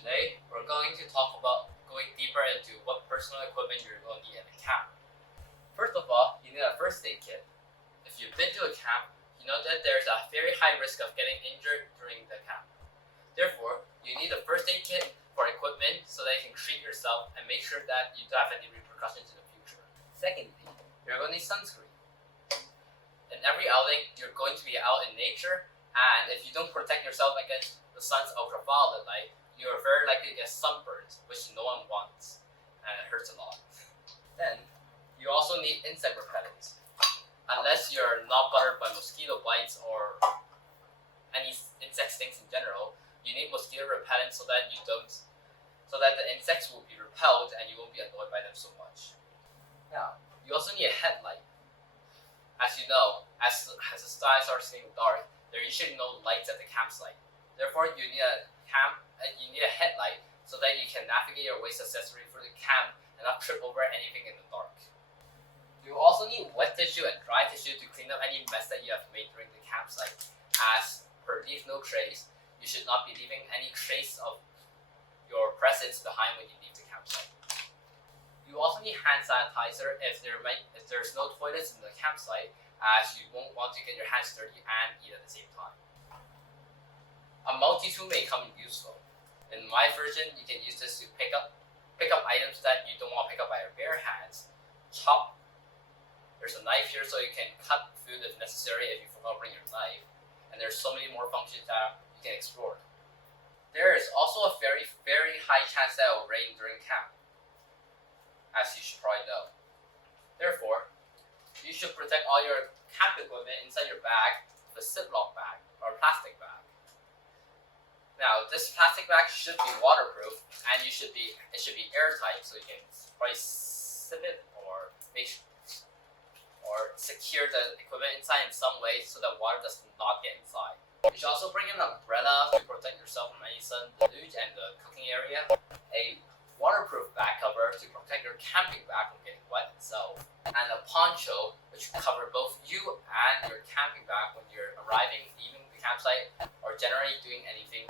Today, we're going to talk about going deeper into what personal equipment you're going to need at the camp. First of all, you need a first aid kit. If you've been to a camp, you know that there's a very high risk of getting injured during the camp. Therefore, you need a first aid kit for equipment so that you can treat yourself and make sure that you don't have any repercussions in the future. Secondly, you're going to need sunscreen. In every outing, you're going to be out in nature, and if you don't protect yourself against the sun's ultraviolet light, you're very likely to get sunburns, which no one wants, and it hurts a lot. Then, you also need insect repellents. Unless you're not bothered by mosquito bites or any insect stings in general, you need mosquito repellent so that the insects will be repelled and you won't be annoyed by them so much. Now, you also need a headlight. As you know, as the sky starts getting dark, there are usually no lights at the campsite. Therefore, you need a headlight so that you can navigate your waste accessory for the camp and not trip over anything in the dark. You also need wet tissue and dry tissue to clean up any mess that you have made during the campsite. As per Leave No Trace, you should not be leaving any trace of your presence behind when you leave the campsite. You also need hand sanitizer if there's no toilets in the campsite, as you won't want to get your hands dirty and eat at the same time. A multi-tool may come in useful. In my version, you can use this to pick up items that you don't want to pick up by your bare hands. Chop. There's a knife here so you can cut food if necessary if you forgot to bring your knife. And there's so many more functions that you can explore. There is also a very, very high chance that it will rain during camp, as you should probably know. Therefore, you should protect all your camp equipment inside your bag with a Ziploc bag or a plastic bag. Now, this plastic bag should be waterproof and it should be airtight, so you can probably zip it or secure the equipment inside in some way so that water does not get inside. You should also bring an umbrella to protect yourself from any sun deluge and the cooking area, a waterproof back cover to protect your camping bag from getting wet itself, and a poncho which will cover both you and your camping bag when you're arriving, leaving the campsite, or generally doing anything